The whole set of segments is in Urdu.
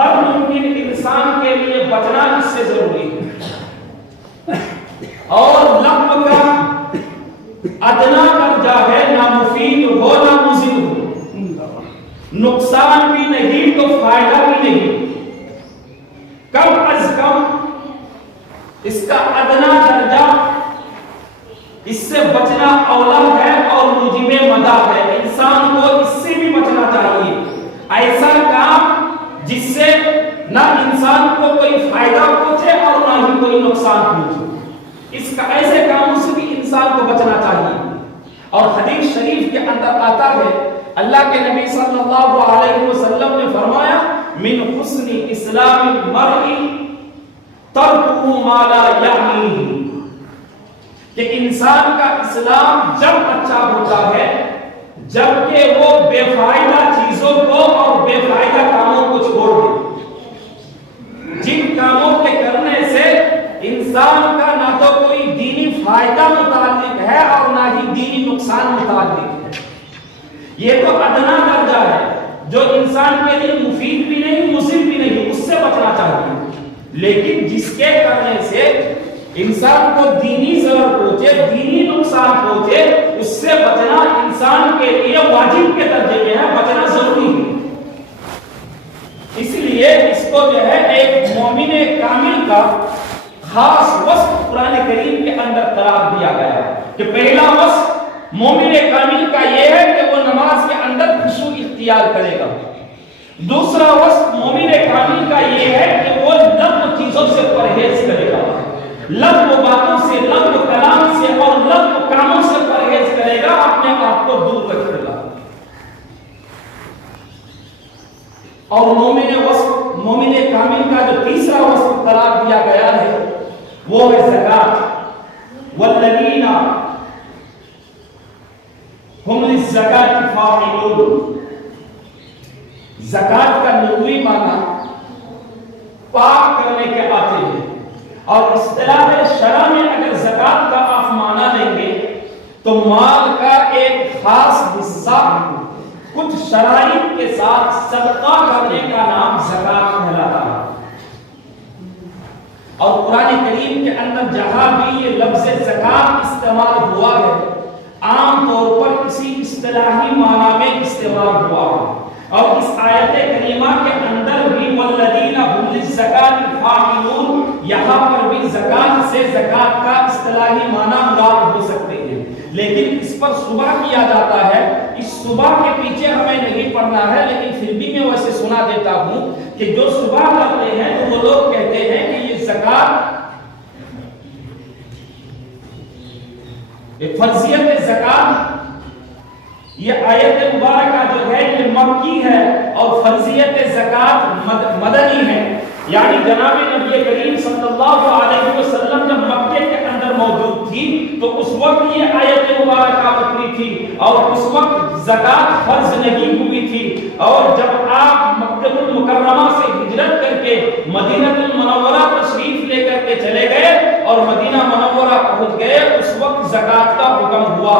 ہر ممکن انسان کے لیے بچنا اس سے ضروری ہے. اور لغو کا ادنا درجہ ہے، نہ مفید ہو نہ مضر ہو، نقصان بھی نہیں تو فائدہ بھی نہیں، کم از کم اس کا ادنا درجہ، اس سے بچنا اولا ہے اور موجب مدح ہے. انسان کو اس سے بھی بچنا چاہیے، ایسا کام جس سے نہ انسان کو کوئی فائدہ پہنچے اور نہ ہی کوئی نقصان پہنچے، اس کا ایسے کاموں سے بھی انسان کو بچنا چاہیے. اور حدیث شریف کے اندر آتا ہے، اللہ کے نبی صلی اللہ علیہ وسلم نے فرمایا من حسن اسلام المرء ترک ما لا یعنیہ، کہ انسان کا اسلام جب اچھا ہوتا ہے جبکہ وہ بے فائدہ چیزوں کو اور بے فائدہ کاموں کو چھوڑ دے. جن کاموں کے کرنے سے انسان کا نہ تو کوئی دینی فائدہ متعلق ہے اور نہ ہی دینی نقصان متعلق ہے، یہ تو ادنا درجہ ہے جو انسان کے لیے مفید بھی نہیں مضر بھی نہیں، اس سے بچنا چاہیے. لیکن جس کے کرنے سے انسان کو دینی ضرر پہنچے، دینی نقصان پہنچے، اس سے بچنا انسان کے لیے واجب کے درجے میں ہے، بچنا ضروری ہے. اس لیے اس کو جو ہے ایک مومن کامل کا خاص وصف قرآن کریم کے اندر قرار دیا گیا ہے کہ پہلا وصف مومن کامل کا یہ ہے کہ وہ نماز کے اندر خشوع اختیار کرے گا. دوسرا وصف مومن کامل کا یہ ہے کہ وہ لغو چیزوں سے پرہیز کرے گا، لغو باتوں سے، لغو کلام سے اور لغو کاموں سے پرہیز کرے گا، اپنے آپ کو دور رکھے گا. اور مومن کامل کا جو تیسرا وصف قرار دیا گیا ہے وہ ہے زکات. والذین ہم للزکاة فاعلون. زکات کا لغوی معنی پاک کرنے کے آتے ہیں، اور اصطلاح شرع میں اگر زکات کا آپ معنی لیں گے تو مال کا ایک خاص حصہ کچھ شرائط کے ساتھ صدقہ کرنے کا نام زکات کہلاتا ہے. اور قرآن کریم کے اندر جہاں بھی یہ لفظ زکات استعمال ہوا ہے عام طور پر کسی اصطلاحی معنی میں استعمال ہوا ہے. اور اس آیت کریمہ کے اندر بھی والذین هم للزکاة فاعلون، یہاں پر بھی زکات سے زکات کا اصطلاحی معنی مراد ہو سکتے ہیں، لیکن اس پر صبح کیا جاتا ہے. اس صبح کے پیچھے ہمیں نہیں پڑھنا ہے، لیکن پھر بھی میں ویسے سنا دیتا ہوں کہ جو صبح کرتے ہیں تو وہ لوگ کہتے ہیں کہ یہ زکات، فرضیت زکات، یہ آیت مبارکہ جو ہے یہ مکی ہے اور فرضیت زکات مدنی ہے. یعنی جناب نبی کریم صلی اللہ علیہ وسلم جب مکے کے اندر موجود تھی تو اس وقت یہ آیت مبارکہ اتری تھی اور اس وقت زکات فرض نہیں ہوئی تھی. اور جب آپ مکہ المکرمہ سے ہجرت کر کے مدینہ المنورہ تشریف لے کر کے چلے گئے اور مدینہ منورہ پہنچ گئے، اس وقت زکات کا حکم ہوا.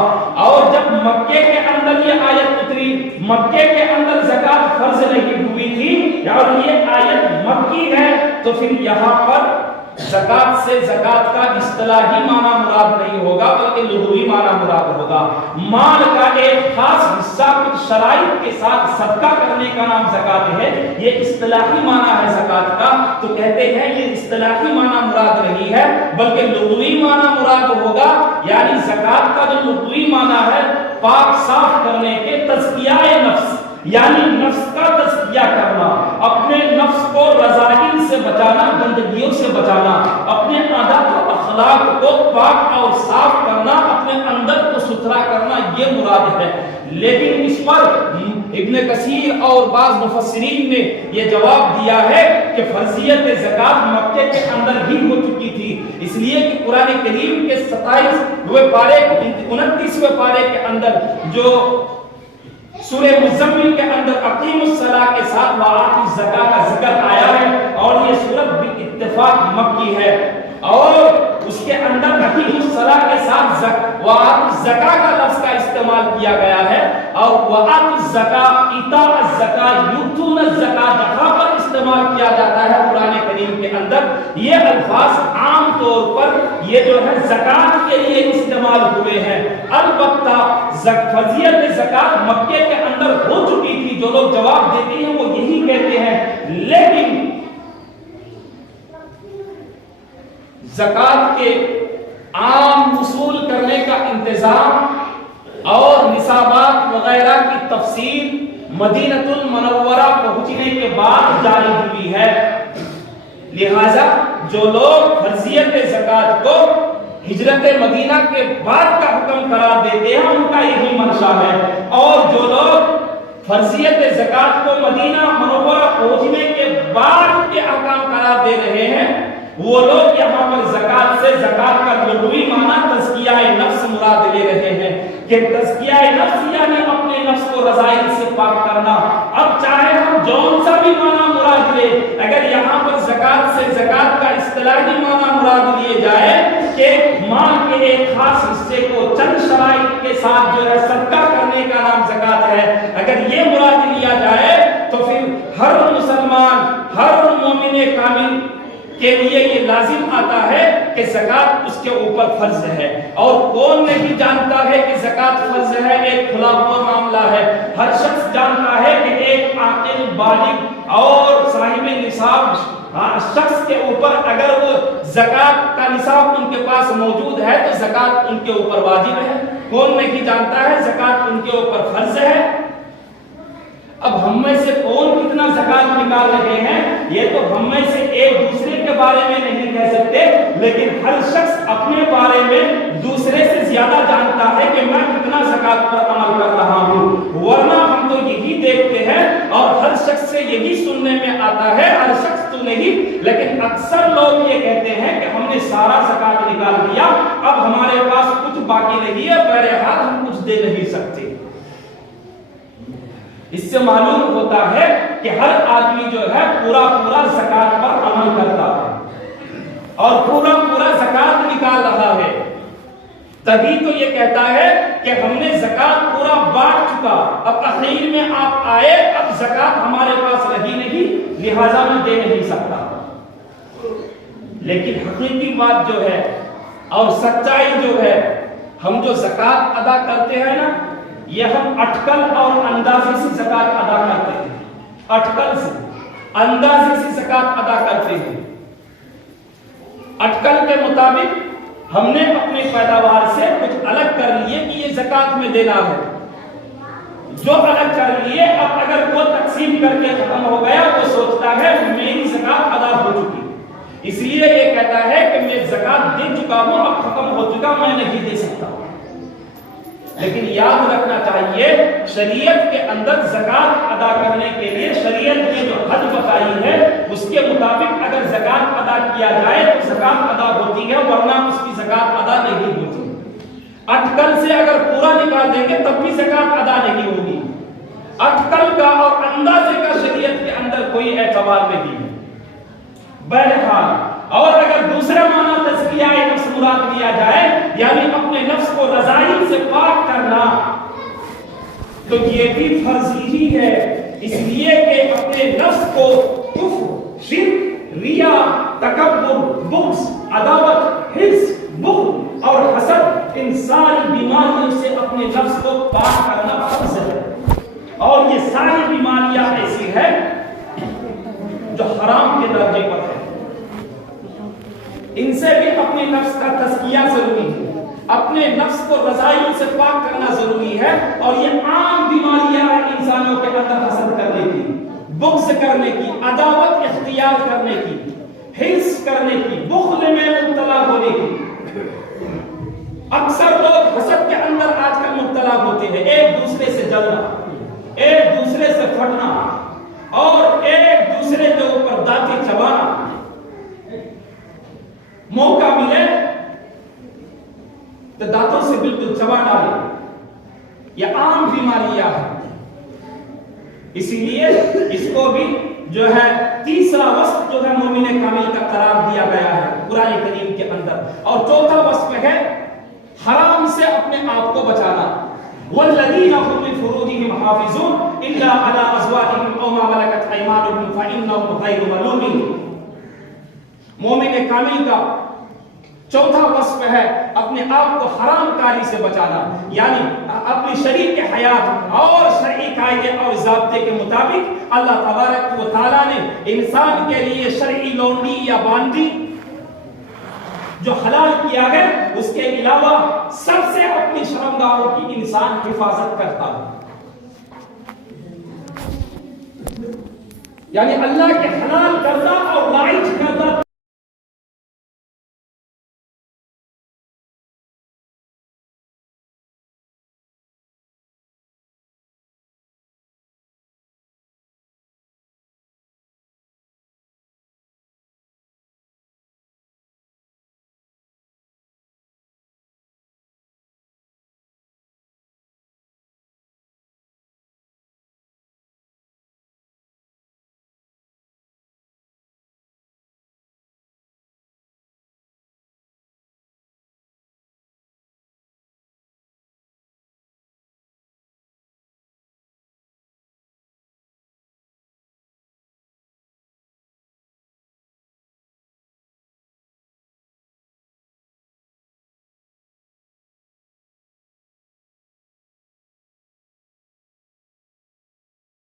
اور جب مکے کے اندر یہ آیت اتری، مکے کے اندر زکات فرض نہیں ہوئی تھی اور یہ آیت مکی ہے، تو پھر یہاں پر زکات سے زکات کا اصطلاحی معنی مراد نہیں ہوگا بلکہ لغوی معنی مراد ہوگا. مال کا ایک خاص حصہ کچھ شرائط کے ساتھ صدقہ کرنے کا نام زکات ہے، یہ اصطلاحی معنی ہے زکات کا. تو کہتے ہیں یہ اصطلاحی معنی مراد نہیں ہے بلکہ لغوی معنی مراد ہوگا. یعنی زکات کا جو لغوی معنی ہے پاک صاف کرنے کے، تزکیہ نفس، یعنی نفس کا تزکیہ کرنا، اپنے نفس کو رذائل سے بچانا، گندگیوں سے بچانا، اپنے عادات و اخلاق کو پاک اور صاف کرنا، اپنے اندر کو ستھرا کرنا، یہ مراد ہے. لیکن اس پر ابن کثیر اور بعض مفسرین نے یہ جواب دیا ہے کہ فرضیت زکات مکے کے اندر ہی ہو چکی تھی، اس لیے کہ قرآن کریم کے 27ویں پارے 29ویں پارے کے اندر جو سورہ مزمل کے اندر اقیم الصلاۃ کے ساتھ وآتوا الزکاۃ کا ذکر آیا ہے اور یہ سورۃ بالاتفاق مکی ہے. اور اس کے اندر اقیم الصلاۃ کے ساتھ وآتوا الزکاۃ کا لفظ کا استعمال کیا گیا ہے. اور وآتوا الزکاۃ، ایتاء الزکاۃ، یؤتون الزکاۃ جہاں پر استعمال الفاظ عام طور پر یہ جو ہے زکات کے لیے استعمال ہوئے ہیں. البتہ فرضیت زکات مکے کے اندر ہو چکی تھی. جو لوگ جواب دیتے ہیں وہ یہی کہتے ہیں، لیکن زکات کے عام وصول کرنے کا انتظام اور نصابات وغیرہ کی تفصیل مدینہ المنورہ پہنچنے کے بعد جاری ہوئی ہے. لہذا جو لوگ فرضیت زکات کو ہجرت مدینہ کے بعد کا حکم قرار دیتے ہیں ان کا یہی منشا ہے، اور جو لوگ فرضیت زکات کو مدینہ منورہ پہنچنے کے بعد کے احکام قرار دے رہے ہیں وہ لوگ یہاں پر زکات سے زکات کا لغوی معنی تزکیہ نفس مراد لے رہے ہیں کہ تزکیہ نفس یعنی اپنے نفس کو رذائل سے پاک کرنا. اب چاہے ہم جون سا بھی معنی مراد لے، اگر یہاں پر زکات سے زکات کا اصطلاحی معنی مراد لیے جائے کہ مال کے ایک خاص حصے کو چند شرائط کے ساتھ جو ہے صدقہ کرنے کا نام زکات ہے، اگر یہ مراد لیا جائے تو پھر ہر مسلمان، ہر مومن کامل کے لیے یہ لازم آتا ہے کہ زکات اس کے اوپر فرض ہے. اور کون نہیں جانتا ہے کہ زکات فرض ہے؟ ایک کھلا ہوا معاملہ ہے. ہر شخص جانتا ہے کہ ایک عاقل بالغ اور صاحب نصاب شخص کے اوپر اگر وہ زکات کا نصاب ان کے پاس موجود ہے تو زکات ان کے اوپر واجب ہے. کون نہیں جانتا ہے زکات ان کے اوپر فرض ہے؟ اب ہم میں سے کون کتنا زکات نکال رہے ہیں یہ تو ہم میں سے ایک دوسرے کے بارے میں نہیں کہہ سکتے، لیکن ہر شخص اپنے بارے میں دوسرے سے زیادہ جانتا ہے کہ میں کتنا زکات پر عمل کر رہا ہوں. ورنہ ہم تو یہی دیکھتے ہیں اور ہر شخص سے یہی سننے میں آتا ہے، ہر شخص تو نہیں لیکن اکثر لوگ یہ کہتے ہیں کہ ہم نے سارا زکات نکال دیا، اب ہمارے پاس کچھ باقی نہیں ہے، بہرحال ہم کچھ دے نہیں سکتے. اس سے معلوم ہوتا ہے کہ ہر آدمی جو ہے پورا زکات پر عمل کرتا ہے اور پورا زکات نکال رہا ہے. تبھی تو یہ کہتا ہے کہ ہم نے زکات پورا بانٹ چکا، اب اخیر میں آپ آئے، اب زکات ہمارے پاس رہی نہیں لہذا میں دے نہیں سکتا. لیکن حقیقی بات جو ہے اور سچائی جو ہے، ہم جو زکات ادا کرتے ہیں نا یہ ہم اٹکل اور اندازے سے زکات ادا کرتے ہیں. اٹکل سے اندازے سے زکات ادا کرتے ہیں. اٹکل کے مطابق ہم نے اپنی پیداوار سے کچھ الگ کر لیے کہ یہ زکات میں دینا ہے. جو الگ کر لیے اب اگر وہ تقسیم کر کے ختم ہو گیا وہ سوچتا ہے میری زکات ادا ہو چکی، اس لیے یہ کہتا ہے کہ میں زکات دے چکا ہوں، اب ختم ہو چکا، میں نہیں دے سکتا. لیکن یاد رکھنا چاہیے شریعت کے اندر زکات ادا کرنے کے لیے شریعت نے جو حد بتائی ہے اس کے مطابق اگر زکات ادا کیا جائے تو زکات ادا ہوتی ہے، ورنہ اس کی زکات ادا نہیں ہوتی. اٹکل سے اگر پورا نکال دیں گے تب بھی زکات ادا نہیں ہوگی. اٹکل کا اور اندازے کا شریعت کے اندر کوئی اعتبار نہیں ہے. بہرحال اور اگر دوسرا معنی تزکیہ نفس مراد لیا جائے یعنی اپنے نفس کو رذائل سے پاک کرنا تو یہ بھی فرض ہی ہے، اس لیے کہ اپنے نفس کو کفر، شرک، ریا، تکبر، بغض، عداوت، حسد، بغض اور حسد ان ساری بیماریوں سے اپنے نفس کو پاک کرنا فرض ہے. اور یہ ساری بیماریاں ایسی ہیں جو حرام کے درجے پر ہے، ان سے بھی اپنے نفس کا تزکیہ ضروری ہے، اپنے نفس کو رذائل سے پاک کرنا ضروری ہے. اور یہ عام بیماریاں ہیں انسانوں کے اندر، حسد کرنے کی، بغض کرنے کی، عداوت اختیار کرنے کی، حرص کرنے کی، بخل میں مبتلا ہونے کی. اکثر لوگ حسد کے اندر آج کل مبتلا ہوتے ہیں، ایک دوسرے سے جلنا، ایک دوسرے سے پھٹنا اور ایک دوسرے کے اوپر دانتیں چبانا. موقع ملے تو دانتوں سے بالکل چبا ڈالے. یہ عام بیماریاں ہیں، اسی لیے اس کو بھی جو ہے تیسرا وصف جو ہے مومن کامل کا قرار دیا گیا ہے قرآن کریم کے اندر. اور چوتھا وصف ہے حرام سے اپنے آپ کو بچانا. والذین هم لفروجهم حافظون الا على ازواجهم او ما ملكت ايمانهم فانهم غير ملومين. مومن کامل کا چوتھا وصف ہے اپنے آپ کو حرام کاری سے بچانا، یعنی اپنی شریعت حیات اور شرعی قاعدے اور ضابطے کے مطابق اللہ تبارک و تعالیٰ نے انسان کے لیے شرعی لونڈی یا باندی جو حلال کیا گیا، اس کے علاوہ سب سے اپنی شرمگاہوں کی انسان حفاظت کرتا ہے۔ یعنی اللہ کے حلال کردہ اور لائق کردہ